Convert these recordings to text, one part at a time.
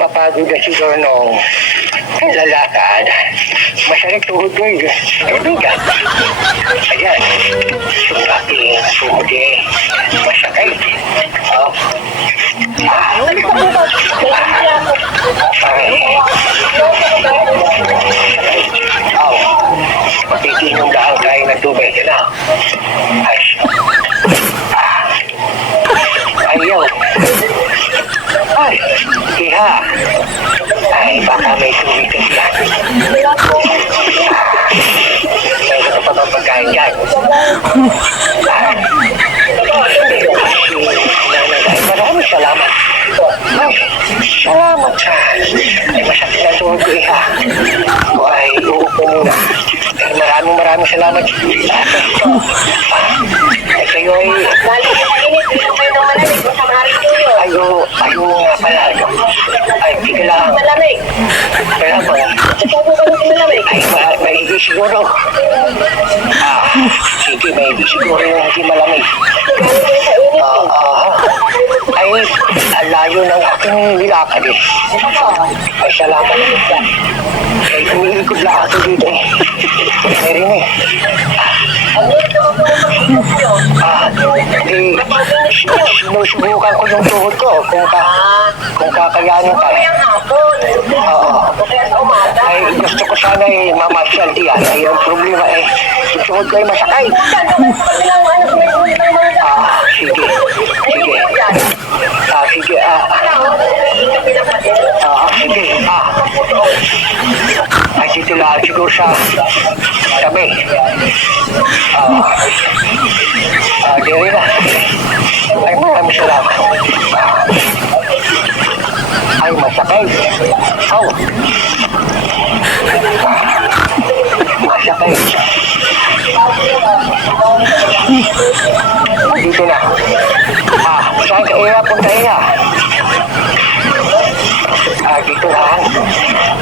napapagod na siguro nung lalakad. Masarap tuhod ko yun. Bigat. Ayan. Yung aking tuhod eh. Masakay. Oh. Pag-iinom lang tayo ng tubig. Yan na. Ayaw. Ay, iha. Ay, baka may tubig ka sila. Mayroon ka pa bang pagkain dyan? Maraming salamat. Ay, salamat sa masakit na tuhod ko, iha. Ako ay uupo muna. Maraming salamat. Ay, kayo ay... Ayo nga pala. Ay, tika lang. Kaya ba? Ay, maigi siguro. Sige, maigi siguro yung hindi malamig. Ay, alayo ng aking nilakad eh. Ay, salamat. Ay, umiikot lang ako dito eh. Meron eh. Sinusubukan ko yung tuhod ko kung kakayanin pa. Oo. Ay, gusto ko sana eh mamasyal diyan. Ay, ang problema eh yung tuhod ko ay masakay. Sige. Sige. Ay, dito lang siguro sa tabi. Diri na. Ay, maraming salamat. Ay, masakay. Masakay. Dito na. Saan ka ira punta ira? Dito lang.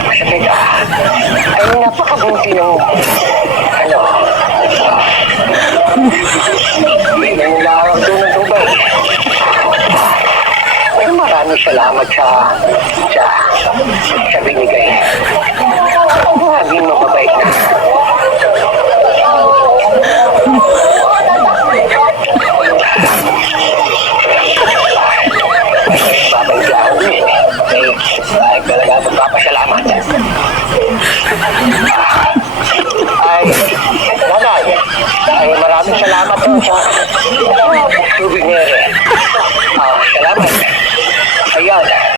Masakay ka. Ay, napakabuti ng yung lawang doon ng tubig. Ay, maraming salamat sa binigay. Maraming mababait na. Babay lang eh. Ay, talaga magpapasalamat. Ay, nanay. Ay, maraming salamat po sa